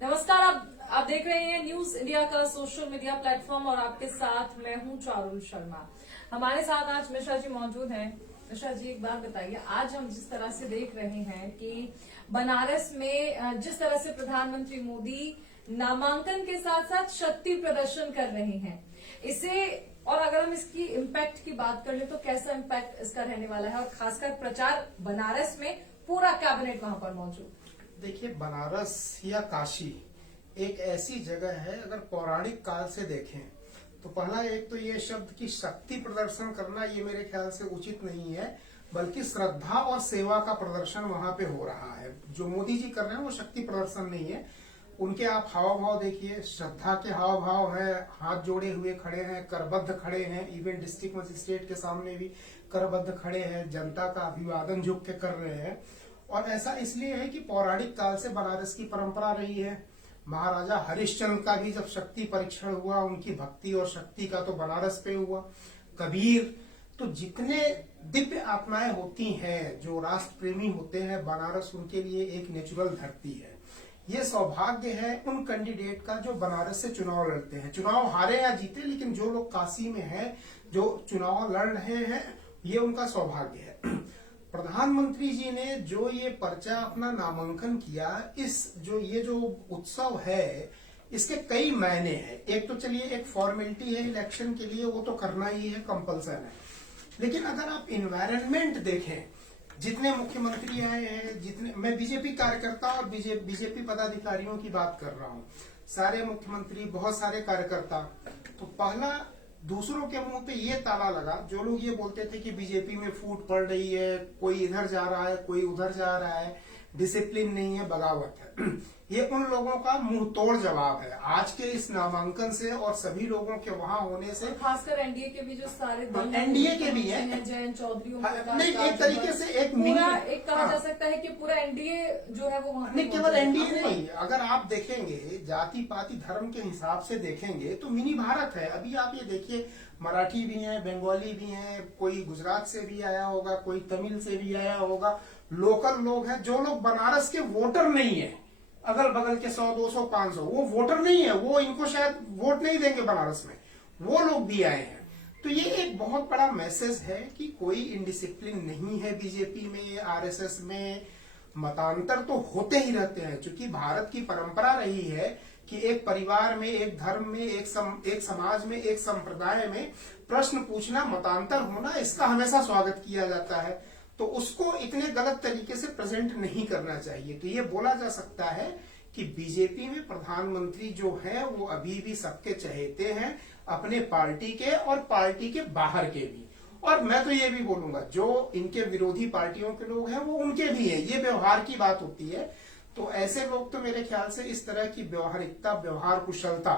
नमस्कार। आप देख रहे हैं न्यूज इंडिया का सोशल मीडिया प्लेटफॉर्म और आपके साथ मैं हूं चारुल शर्मा। हमारे साथ आज मिश्रा जी मौजूद हैं। मिश्रा जी, एक बात बताइए, आज हम जिस तरह से देख रहे हैं कि बनारस में जिस तरह से प्रधानमंत्री मोदी नामांकन के साथ साथ शक्ति प्रदर्शन कर रहे हैं, इसे और अगर हम इसकी इम्पैक्ट की बात कर ले तो कैसा इम्पैक्ट इसका रहने वाला है, और खासकर प्रचार बनारस में पूरा कैबिनेट वहां पर मौजूद। देखिए, बनारस या काशी एक ऐसी जगह है, अगर पौराणिक काल से देखें तो पहला एक तो ये शब्द की शक्ति प्रदर्शन करना ये मेरे ख्याल से उचित नहीं है, बल्कि श्रद्धा और सेवा का प्रदर्शन वहां पे हो रहा है। जो मोदी जी कर रहे हैं वो शक्ति प्रदर्शन नहीं है। उनके आप हाव भाव देखिए, श्रद्धा के हाव भाव है, हाथ जोड़े हुए खड़े हैं, करबद्ध खड़े हैं, इवन डिस्ट्रिक्ट मजिस्ट्रेट के सामने भी करबद्ध खड़े हैं, जनता का अभिवादन झुक के कर रहे हैं। और ऐसा इसलिए है कि पौराणिक काल से बनारस की परंपरा रही है। महाराजा हरिश्चंद्र का भी जब शक्ति परीक्षण हुआ, उनकी भक्ति और शक्ति का, तो बनारस पे हुआ। कबीर, तो जितने दिव्य आत्माएं होती हैं, जो राष्ट्र प्रेमी होते हैं, बनारस उनके लिए एक नेचुरल धरती है। ये सौभाग्य है उन कैंडिडेट का जो बनारस से चुनाव लड़ते हैं, चुनाव हारे या जीते, लेकिन जो लोग काशी में हैं, जो चुनाव लड़ रहे हैं, ये उनका सौभाग्य है। प्रधानमंत्री जी ने जो ये पर्चा अपना नामांकन किया, ये जो उत्सव है, इसके कई मायने हैं। एक तो चलिए एक फॉर्मेलिटी है इलेक्शन के लिए, वो तो करना ही है, कंपल्सन है। लेकिन अगर आप इन्वायरमेंट देखें, जितने मुख्यमंत्री आए हैं, जितने, मैं बीजेपी कार्यकर्ता और बीजेपी पदाधिकारियों की बात कर रहा हूँ, सारे मुख्यमंत्री, बहुत सारे कार्यकर्ता, तो पहला दूसरों के मुंह पे ये ताला लगा, जो लोग ये बोलते थे कि बीजेपी में फूट पड़ रही है, कोई इधर जा रहा है, कोई उधर जा रहा है, डिसिप्लिन नहीं है, बगावत है। ये उन लोगों का मुंह तोड़ जवाब है आज के इस नामांकन से और सभी लोगों के वहां होने से। खासकर एनडीए के भी जो सारे दल, एनडीए के भी है, जयंत चौधरी, नहीं, एक तरीके से एक कहा जा सकता है कि पूरा एनडीए जो है वो वहां नहीं, केवल एनडीए नहीं, अगर आप देखेंगे जाति पाति धर्म के हिसाब से देखेंगे तो मिनी भारत है। अभी आप ये देखिए, मराठी भी हैं, बंगाली भी हैं, कोई गुजरात से भी आया होगा, कोई तमिल से भी आया होगा, लोकल लोग हैं। जो लोग बनारस के वोटर नहीं है, अगल बगल के 100, 200, 500, वो वोटर नहीं है, वो इनको शायद वोट नहीं देंगे बनारस में, वो लोग भी आए हैं। तो ये एक बहुत बड़ा मैसेज है कि कोई इनडिसिप्लिन नहीं है बीजेपी में, आरएसएस में। मतांतर तो होते ही रहते हैं, क्योंकि भारत की परंपरा रही है कि एक परिवार में, एक धर्म में, एक समाज में, एक संप्रदाय में प्रश्न पूछना, मतांतर होना, इसका हमेशा स्वागत किया जाता है। तो उसको इतने गलत तरीके से प्रेजेंट नहीं करना चाहिए। तो ये बोला जा सकता है कि बीजेपी में प्रधानमंत्री जो है वो अभी भी सबके चहेते हैं, अपने पार्टी के और पार्टी के बाहर के भी। और मैं तो ये भी बोलूंगा, जो इनके विरोधी पार्टियों के लोग हैं वो उनके भी हैं। ये व्यवहार की बात होती है, तो ऐसे लोग तो मेरे ख्याल से इस तरह की व्यवहारिकता, व्यवहार कुशलता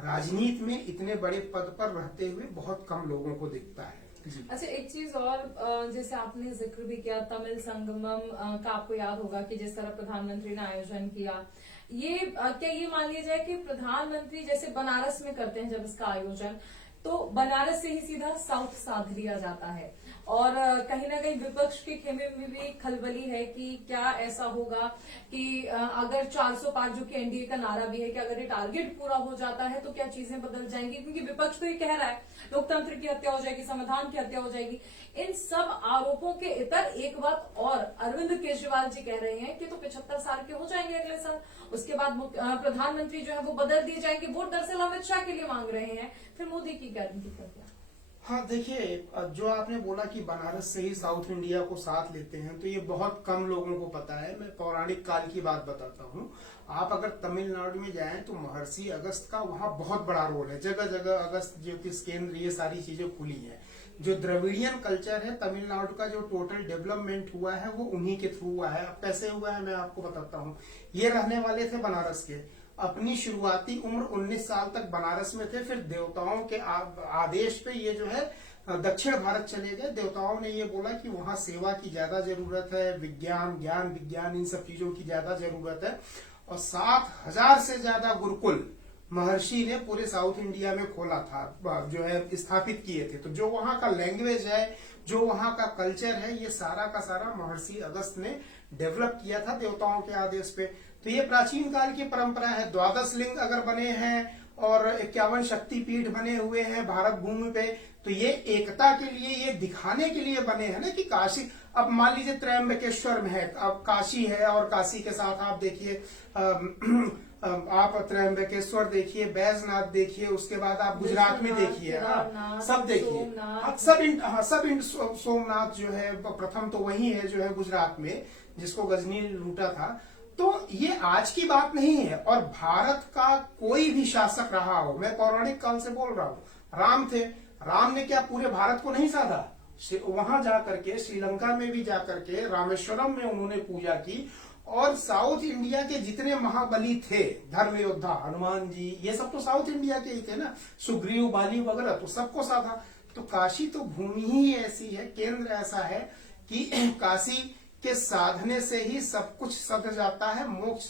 राजनीति में इतने बड़े पद पर रहते हुए बहुत कम लोगों को दिखता है। अच्छा, एक चीज और, जैसे आपने जिक्र भी किया तमिल संगमम का, आपको याद होगा कि जिस तरह प्रधानमंत्री ने आयोजन किया, ये क्या ये मान लिया जाए कि प्रधानमंत्री जैसे बनारस में करते हैं जब इसका आयोजन, तो बनारस से ही सीधा साउथ साध लिया जाता है, और कहीं ना कहीं विपक्ष के खेमे में भी खलबली है कि क्या ऐसा होगा कि अगर 400 पार, जो कि एनडीए का नारा भी है कि अगर ये टारगेट पूरा हो जाता है तो क्या चीजें बदल जाएंगी, क्योंकि विपक्ष तो ये कह रहा है लोकतंत्र की हत्या हो जाएगी, संविधान की हत्या हो जाएगी। इन सब आरोपों के इतर एक बात और अरविंद केजरीवाल जी कह रहे हैं कि तो 75 साल के हो जाएंगे अगले साल, उसके बाद प्रधानमंत्री जो है वो बदल दिए जाएंगे। वोट दरअसल अमित शाह के लिए मांग रहे हैं, फिर मोदी की गारंटी कर दिया। हाँ, देखिए, जो आपने बोला कि बनारस से ही साउथ इंडिया को साथ लेते हैं, तो ये बहुत कम लोगों को पता है। मैं पौराणिक काल की बात बताता हूँ। आप अगर तमिलनाडु में जाएं तो महर्षि अगस्त का वहाँ बहुत बड़ा रोल है। जगह जगह अगस्त ज्योतिष केंद्र, ये सारी चीजें खुली हैं। जो द्रविडियन कल्चर है तमिलनाडु का, जो टोटल डेवलपमेंट हुआ है वो उन्हीं के थ्रू हुआ है। अब कैसे हुआ है मैं आपको बताता हूँ। ये रहने वाले थे बनारस के, अपनी शुरुआती उम्र 19 साल तक बनारस में थे, फिर देवताओं के आदेश पे ये जो है दक्षिण भारत चले गए। देवताओं ने ये बोला कि वहां सेवा की ज्यादा जरूरत है, विज्ञान, ज्ञान, विज्ञान, इन सब चीजों की ज्यादा जरूरत है। और 7,000 से ज्यादा गुरुकुल महर्षि ने पूरे साउथ इंडिया में खोला था, जो है स्थापित किए थे। तो जो वहाँ का लैंग्वेज है, जो वहाँ का कल्चर है, ये सारा का सारा महर्षि अगस्त ने डेवलप किया था देवताओं के आदेश पे। तो ये प्राचीन काल की परंपरा है। 12 लिंग अगर बने हैं और 51 शक्तिपीठ बने हुए हैं भारत भूमि पे, तो ये एकता के लिए, ये दिखाने के लिए बने हैं ना कि काशी, अब मान लीजिए त्रयंबकेश्वर में है, अब काशी है और काशी के साथ आप देखिए आप त्रयंबकेश्वर देखिए, बैजनाथ देखिए, उसके बाद आप गुजरात में देखिए, सब देखिए, सोमनाथ जो है प्रथम तो वही है जो है गुजरात में, जिसको गजनी लूटा था। तो ये आज की बात नहीं है। और भारत का कोई भी शासक रहा हो, मैं पौराणिक काल से बोल रहा हूँ, राम थे, राम ने क्या पूरे भारत को नहीं साधा? वहां जाकर के, श्रीलंका में भी जाकर के, रामेश्वरम में उन्होंने पूजा की। और साउथ इंडिया के जितने महाबली थे, धर्म योद्धा, हनुमान जी, ये सब तो साउथ इंडिया के ही थे ना, सुग्रीव, बाली वगैरह, तो सबको साधा। तो काशी तो भूमि ही ऐसी है, केंद्र ऐसा है कि काशी के साधने से ही सब कुछ सध जाता है, मोक्ष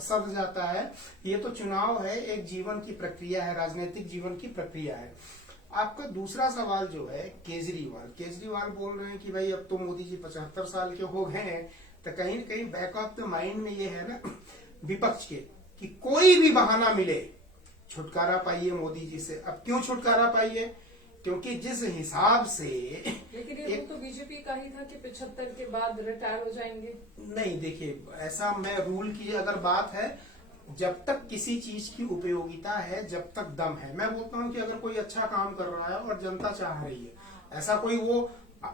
सध जाता है। ये तो चुनाव है, एक जीवन की प्रक्रिया है, राजनीतिक जीवन की प्रक्रिया है। आपका दूसरा सवाल जो है केजरीवाल बोल रहे हैं कि भाई अब तो मोदी जी 75 साल के हो गए हैं, तो कहीं न कहीं बैक ऑफ द माइंड में ये है ना विपक्ष के कि कोई भी बहाना मिले छुटकारा पाइए मोदी जी से। अब क्यों छुटकारा पाइए? क्योंकि जिस हिसाब से, लेकिन ये तो बीजेपी का ही था कि 75 के बाद रिटायर हो जाएंगे। नहीं, देखिए ऐसा मैं रूल की अगर बात है, जब तक किसी चीज की उपयोगिता है, जब तक दम है, मैं बोलता हूँ कि अगर कोई अच्छा काम कर रहा है और जनता चाह रही है, ऐसा कोई वो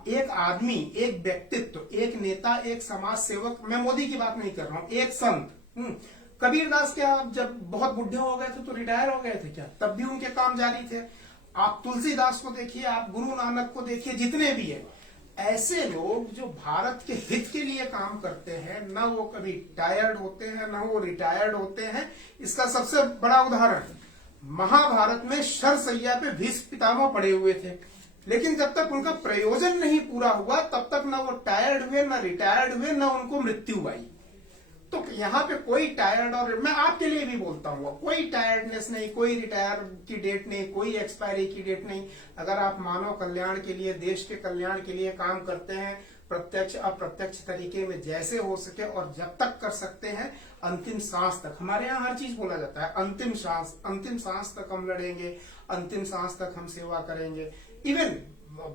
एक आदमी, एक व्यक्तित्व, एक नेता, एक समाज सेवक, मैं मोदी की बात नहीं कर रहा हूँ, एक संत, कबीरदास क्या जब बहुत बुढ़े हो गए थे तो रिटायर हो गए थे क्या? तब भी उनके काम जारी थे। आप तुलसीदास को देखिए, आप गुरु नानक को देखिए, जितने भी है ऐसे लोग जो भारत के हित के लिए काम करते हैं, ना वो कभी टायर्ड होते हैं, ना वो रिटायर्ड होते हैं। इसका सबसे बड़ा उदाहरण, महाभारत में शरशैया पे भीष्म पितामह पड़े हुए थे, लेकिन जब तक उनका प्रयोजन नहीं पूरा हुआ तब तक ना वो टायर्ड हुए, ना रिटायर्ड हुए, ना उनको मृत्यु आई। तो यहाँ पे कोई टायर्ड, और मैं आपके लिए भी बोलता हूँ, कोई टायर्डनेस नहीं, कोई रिटायर की डेट नहीं, कोई एक्सपायरी की डेट नहीं। अगर आप मानव कल्याण के लिए, देश के कल्याण के लिए काम करते हैं, प्रत्यक्ष अप्रत्यक्ष तरीके में जैसे हो सके और जब तक कर सकते हैं, अंतिम सांस तक, हमारे यहाँ हर चीज बोला जाता है, अंतिम सांस तक हम लड़ेंगे, अंतिम सांस तक हम सेवा करेंगे। इवन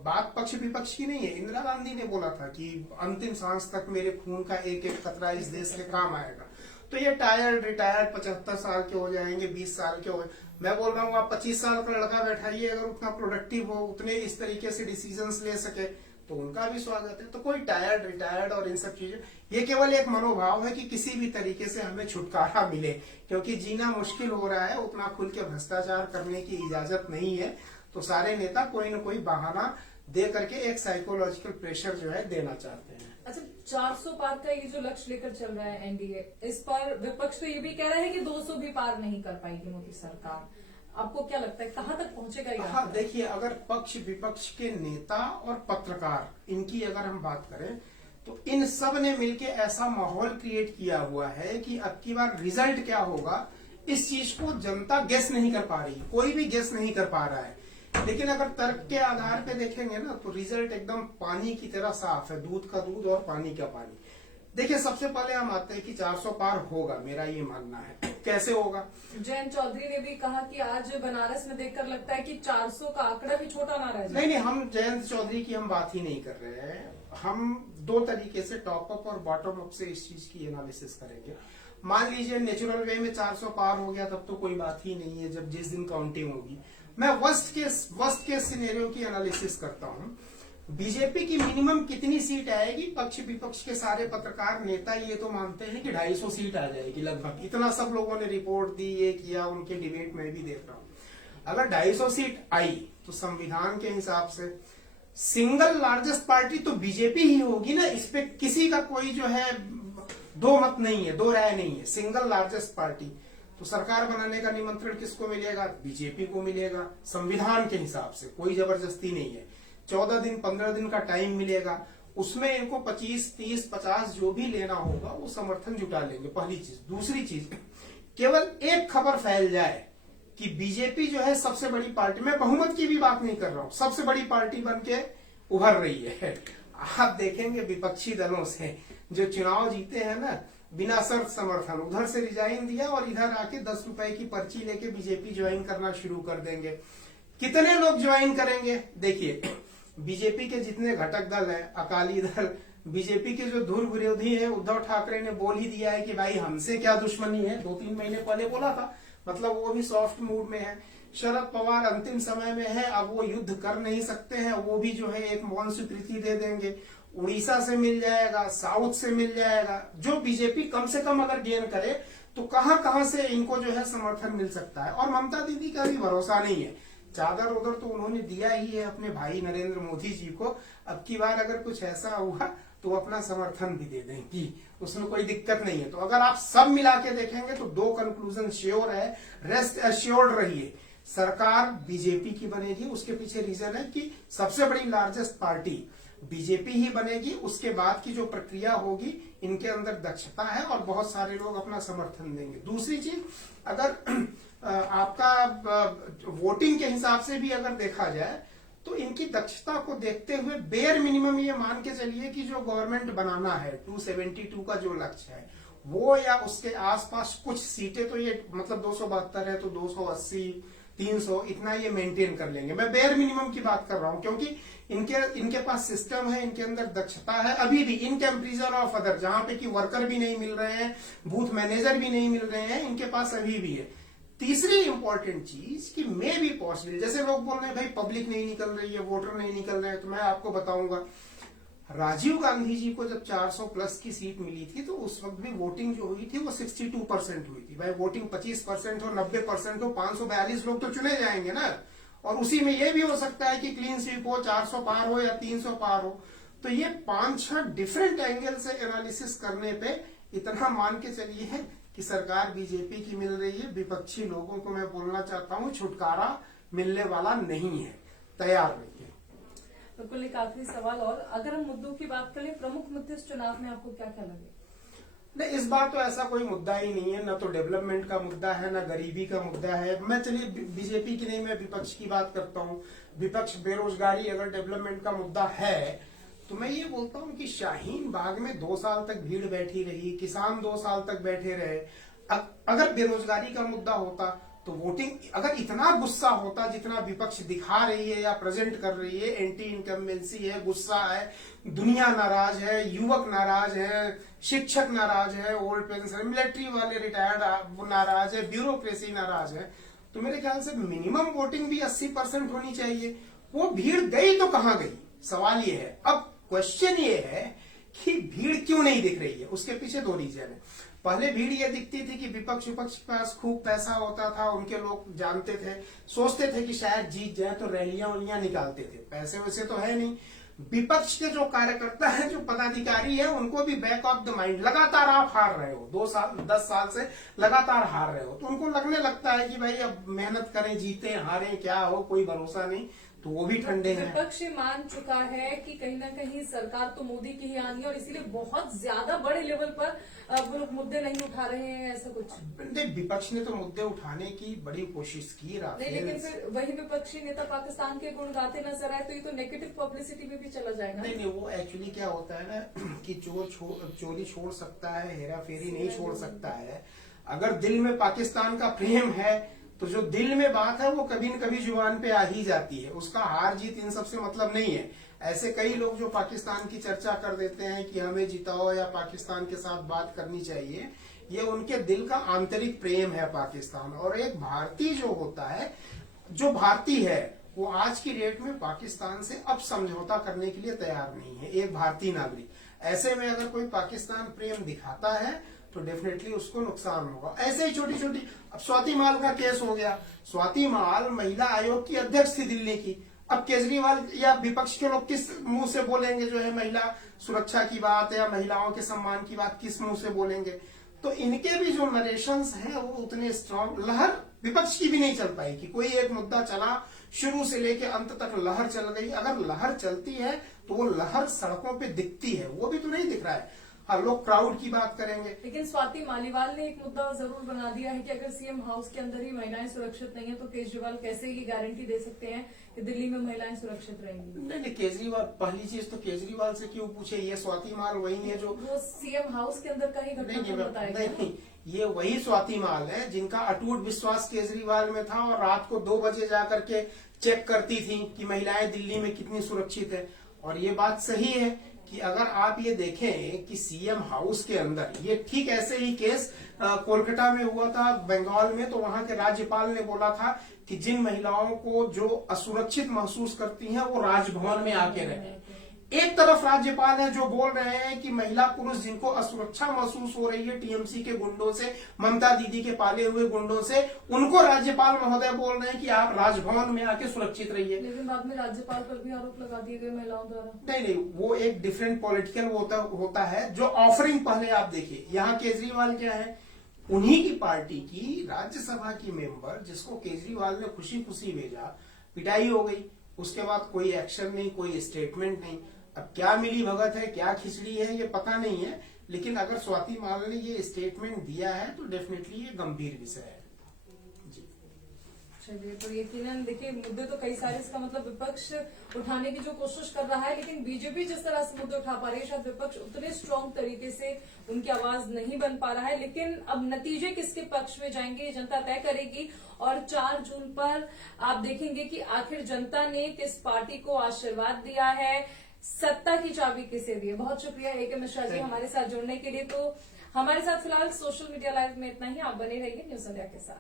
बात पक्ष विपक्ष की नहीं है, इंदिरा गांधी ने बोला था कि अंतिम सांस तक मेरे खून का एक एक कतरा इस देश के काम आएगा। तो ये टायर्ड रिटायर्ड 75 साल के हो जाएंगे, 20 साल के हो गए, मैं बोल रहा हूँ आप 25 साल का लड़का बैठाइए, अगर उतना प्रोडक्टिव हो, उतने इस तरीके से डिसीजंस ले सके, तो उनका भी स्वागत है। तो कोई टायर्ड रिटायर्ड और इन सब चीजें, ये केवल एक मनोभाव है कि किसी भी तरीके से हमें छुटकारा मिले, क्योंकि जीना मुश्किल हो रहा है, उतना खुल के भ्रष्टाचार करने की इजाजत नहीं है। तो सारे नेता कोई न कोई बहाना दे करके एक साइकोलॉजिकल प्रेशर जो है देना चाहते हैं। अच्छा, 400 पार का ये जो लक्ष्य लेकर चल रहा है एनडीए, इस पर विपक्ष तो ये भी कह रहा है कि 200 भी पार नहीं कर पाएगी मोदी सरकार। आपको क्या लगता है कहां तक पहुंचेगा ये? हाँ, देखिए अगर पक्ष विपक्ष के नेता और पत्रकार, इनकी अगर हम बात करें तो इन सब ने मिलके ऐसा माहौल क्रिएट किया हुआ है कि अब की बार रिजल्ट क्या होगा इस चीज को जनता गेस नहीं कर पा रही, कोई भी गेस नहीं कर पा रहा है। लेकिन अगर तर्क के आधार पे देखेंगे ना तो रिजल्ट एकदम पानी की तरह साफ है, दूध का दूध और पानी का पानी। देखिए सबसे पहले हम आते हैं कि 400 पार होगा, मेरा ये मानना है। कैसे होगा? जयंत चौधरी ने भी कहा कि आज बनारस में देखकर लगता है कि 400 का आंकड़ा भी छोटा ना रह जाए। नहीं, हम जयंत चौधरी की हम बात ही नहीं कर रहे हैं। हम दो तरीके से टॉप अप और बॉटम अप से इस चीज की एनालिसिस करेंगे। मान लीजिए नेचुरल वे में 400 पार हो गया, तब तो कोई बात ही नहीं है, जब जिस दिन काउंटिंग होगी। मैं वर्स्ट केस सिनेरियो की एनालिसिस करता हूँ। बीजेपी की मिनिमम कितनी सीट आएगी? पक्ष विपक्ष के सारे पत्रकार नेता ये तो मानते हैं कि 250 सीट आ जाएगी लगभग, इतना सब लोगों ने रिपोर्ट दी, ये किया, उनके डिबेट में भी देख रहा हूँ। अगर 250 सीट आई तो संविधान के हिसाब से सिंगल लार्जेस्ट पार्टी तो बीजेपी ही होगी ना, इस पे किसी का कोई जो है दो मत नहीं है, दो राय नहीं है। सिंगल लार्जेस्ट पार्टी तो सरकार बनाने का निमंत्रण किसको मिलेगा? बीजेपी को मिलेगा। संविधान के हिसाब से कोई जबरदस्ती नहीं है, 14 दिन 15 दिन का टाइम मिलेगा, उसमें इनको 25, 30, 50 जो भी लेना होगा वो समर्थन जुटा लेंगे, पहली चीज। दूसरी चीज, केवल एक खबर फैल जाए कि बीजेपी जो है सबसे बड़ी पार्टी, मैं बहुमत की भी बात नहीं कर रहा हूं, सबसे बड़ी पार्टी बन के उभर रही है। आप देखेंगे विपक्षी दलों से जो चुनाव जीते हैं ना, बिना शर्त समर्थन, उधर से रिजाइन दिया और इधर आके 10 रुपए की पर्ची लेके बीजेपी ज्वाइन करना शुरू कर देंगे। कितने लोग ज्वाइन करेंगे? देखिए, बीजेपी के जितने घटक दल है, अकाली दल, बीजेपी के जो धुर विरोधी है, उद्धव ठाकरे ने बोल ही दिया है कि भाई हमसे क्या दुश्मनी है, 2-3 महीने पहले बोला था, मतलब वो भी सॉफ्ट मूड में है। शरद पवार अंतिम समय में है, अब वो युद्ध कर नहीं सकते हैं, वो भी जो है एक मौन स्वीकृति दे देंगे। उड़ीसा से मिल जाएगा, साउथ से मिल जाएगा। जो बीजेपी कम से कम अगर गेन करे तो कहां कहां से इनको जो है समर्थन मिल सकता है। और ममता दीदी का भी भरोसा नहीं है, चादर उधर तो उन्होंने दिया ही है अपने भाई नरेंद्र मोदी जी को। अब की बार अगर कुछ ऐसा हुआ तो अपना समर्थन भी दे देंगी, उसमें कोई दिक्कत नहीं है। तो अगर आप सब मिला के देखेंगे तो 2 कंक्लूजन श्योर है, रेस्ट एश्योर्ड रहिए, सरकार बीजेपी की बनेगी। उसके पीछे रीजन है कि सबसे बड़ी लार्जेस्ट पार्टी बीजेपी ही बनेगी। उसके बाद की जो प्रक्रिया होगी, इनके अंदर दक्षता है और बहुत सारे लोग अपना समर्थन देंगे। दूसरी चीज, अगर आपका वोटिंग के हिसाब से भी अगर देखा जाए तो इनकी दक्षता को देखते हुए बेयर मिनिमम ये मान के चलिए कि जो गवर्नमेंट बनाना है 272 का जो लक्ष्य है वो, या उसके आसपास कुछ सीटें, तो ये मतलब 272 है तो 280, 300 इतना ये मेंटेन कर लेंगे। मैं बेयर मिनिमम की बात कर रहा हूं क्योंकि इनके पास सिस्टम है, इनके अंदर दक्षता है अभी भी, इन कंपेरिजन ऑफ अदर, जहां पे कि वर्कर भी नहीं मिल रहे हैं, बूथ मैनेजर भी नहीं मिल रहे हैं, इनके पास अभी भी है। तीसरी इंपॉर्टेंट चीज कि मे बी पॉसिबल, जैसे लोग बोल रहे हैं भाई पब्लिक नहीं निकल रही है, वोटर नहीं निकल रहे हैं, तो मैं आपको बताऊंगा, राजीव गांधी जी को जब 400 प्लस की सीट मिली थी तो उस वक्त भी वोटिंग जो हुई थी वो 62% हुई थी। भाई वोटिंग 25% हो, 90% हो, 542 लोग तो चुने जाएंगे ना। और उसी में ये भी हो सकता है कि क्लीन स्वीप हो, 400 पार हो या 300 पार हो। तो ये 5-6 डिफरेंट एंगल से एनालिसिस करने पे इतना मान के चलिए है कि सरकार बीजेपी की मिल रही है। विपक्षी लोगों को मैं बोलना चाहता हूं, छुटकारा मिलने वाला नहीं है, तैयार रहिए। बिल्कुल। एक आखिरी सवाल और, अगर हम मुद्दों की बात करें, प्रमुख मुद्दे इस चुनाव में आपको क्या क्या लगे? नहीं, इस बार तो ऐसा कोई मुद्दा ही नहीं है, ना तो डेवलपमेंट का मुद्दा है, ना गरीबी का मुद्दा है। मैं चलिए बीजेपी की नहीं, मैं विपक्ष की बात करता हूँ। विपक्ष बेरोजगारी अगर डेवलपमेंट का मुद्दा है तो मैं ये बोलता हूँ कि शाहीन बाग में 2 साल तक भीड़ बैठी रही, किसान 2 साल तक बैठे रहे। अगर बेरोजगारी का मुद्दा होता तो वोटिंग, अगर इतना गुस्सा होता जितना विपक्ष दिखा रही है या प्रेजेंट कर रही है, एंटी इनकम्बेंसी है, गुस्सा है, दुनिया नाराज है, युवक नाराज है, शिक्षक नाराज है, ओल्ड पेंशन, मिलिट्री वाले रिटायर्ड नाराज है, ब्यूरोक्रेसी नाराज है, तो मेरे ख्याल से मिनिमम वोटिंग भी 80% होनी चाहिए। वो भीड़ गई तो कहां गई, सवाल ये है। अब क्वेश्चन ये है कि भीड़ क्यों नहीं दिख रही है। उसके पीछे 2 रीजन है। पहले भीड़ ये दिखती थी कि विपक्ष के पास खूब पैसा होता था, उनके लोग जानते थे, सोचते थे कि शायद जीत जाए तो रैलियां वैलियां निकालते थे। पैसे वैसे तो है नहीं। विपक्ष के जो कार्यकर्ता है, जो पदाधिकारी है, उनको भी बैक ऑफ द माइंड, लगातार आप हार रहे हो, 2 साल 10 साल से लगातार हार रहे हो, तो उनको लगने लगता है कि भाई अब मेहनत करें, जीते हारें क्या हो, कोई भरोसा नहीं, तो वो भी ठंडे हैं। विपक्ष मान चुका है कि कहीं ना कहीं सरकार तो मोदी की ही आनी है और इसीलिए बहुत ज्यादा बड़े लेवल पर वो लोग मुद्दे नहीं उठा रहे हैं, ऐसा कुछ नहीं। विपक्ष ने तो मुद्दे उठाने की बड़ी कोशिश की, नहीं, लेकिन फिर वही विपक्षी नेता पाकिस्तान के गुण गाते नजर आए तो ये तो नेगेटिव पब्लिसिटी में भी चला जाएगा। नहीं, वो एक्चुअली क्या होता है ना कि चोरी छोड़ सकता है, हेरा फेरी नहीं छोड़ सकता है। अगर दिल में पाकिस्तान का प्रेम है तो जो दिल में बात है वो कभी न कभी जुबान पे आ ही जाती है। उसका हार जीत इन सब से मतलब नहीं है। ऐसे कई लोग जो पाकिस्तान की चर्चा कर देते हैं कि हमें जिताओ या पाकिस्तान के साथ बात करनी चाहिए, ये उनके दिल का आंतरिक प्रेम है पाकिस्तान। और एक भारतीय जो होता है, जो भारतीय है, वो आज की डेट में पाकिस्तान से अब समझौता करने के लिए तैयार नहीं है, एक भारतीय नागरिक। ऐसे में अगर कोई पाकिस्तान प्रेम दिखाता है तो डेफिनेटली उसको नुकसान होगा। ऐसे ही छोटी छोटी, अब स्वाति माल का केस हो गया। स्वाति माल महिला आयोग की अध्यक्ष थी दिल्ली की। अब केजरीवाल या विपक्ष के लोग किस मुंह से बोलेंगे जो है महिला सुरक्षा की बात या महिलाओं के सम्मान की बात, किस मुंह से बोलेंगे? तो इनके भी जो नरेशंस हैं वो उतने स्ट्रांग, लहर विपक्ष की भी नहीं चल पाई कि कोई एक मुद्दा चला, शुरू से लेके अंत तक लहर चल गई। अगर लहर चलती है तो वो लहर सड़कों पे दिखती है, वो भी तो नहीं दिख रहा है। हाँ, लोग क्राउड की बात करेंगे। लेकिन स्वाति मालीवाल ने एक मुद्दा जरूर बना दिया है कि अगर सीएम हाउस के अंदर ही महिलाएं सुरक्षित नहीं है तो केजरीवाल कैसे ये गारंटी दे सकते हैं कि दिल्ली में महिलाएं सुरक्षित रहेंगी। नहीं, केजरीवाल, पहली चीज तो केजरीवाल से क्यों पूछे, ये स्वाति माल वही है जो वो सीएम हाउस के अंदर का ही घटना बताएगा। नहीं, ये वही स्वाति माल है जिनका अटूट विश्वास केजरीवाल में था और रात को 2 बजे जाकर के चेक करती थी कि महिलाएं दिल्ली में कितनी सुरक्षित है। और ये बात सही है कि अगर आप ये देखें कि सीएम हाउस के अंदर ये ठीक ऐसे ही केस कोलकाता में हुआ था, बंगाल में, तो वहां के राज्यपाल ने बोला था कि जिन महिलाओं को जो असुरक्षित महसूस करती हैं वो राजभवन में आके रहे। एक तरफ राज्यपाल है जो बोल रहे हैं कि महिला पुरुष जिनको असुरक्षा महसूस हो रही है टीएमसी के गुंडों से, ममता दीदी के पाले हुए गुंडों से, उनको राज्यपाल महोदय बोल रहे हैं कि आप राजभवन में आके सुरक्षित रहिए। लेकिन बाद में राज्यपाल पर भी आरोप लगा दिए गए महिलाओं द्वारा। नहीं, वो एक डिफरेंट पॉलिटिकल होता है। जो ऑफरिंग पहले आप देखिए, यहाँ केजरीवाल क्या है, उन्हीं की पार्टी की राज्यसभा की मेंबर जिसको केजरीवाल ने खुशी खुशी भेजा, पिटाई हो गई, उसके बाद कोई एक्शन नहीं, कोई स्टेटमेंट नहीं। अब क्या मिली भगत है, क्या खिचड़ी है, ये पता नहीं है, लेकिन अगर स्वाति माल ने ये स्टेटमेंट दिया है तो डेफिनेटली ये गंभीर विषय है। जी चलिए, तो यकीनन देखिए मुद्दे तो कई सारे, इसका मतलब विपक्ष उठाने की जो कोशिश कर रहा है, लेकिन बीजेपी जिस तरह से मुद्दे उठा पा रही है शायद विपक्ष उतने स्ट्रांग तरीके से उनकी आवाज नहीं बन पा रहा है। लेकिन अब नतीजे किसके पक्ष में जाएंगे ये जनता तय करेगी और 4 जून पर आप देखेंगे कि आखिर जनता ने किस पार्टी को आशीर्वाद दिया है, सत्ता की चाबी किसे दी है। बहुत शुक्रिया AK मिश्रा जी हमारे साथ जुड़ने के लिए। तो हमारे साथ फिलहाल सोशल मीडिया लाइव में इतना ही। आप बने रहिए न्यूज़ इंडिया के साथ।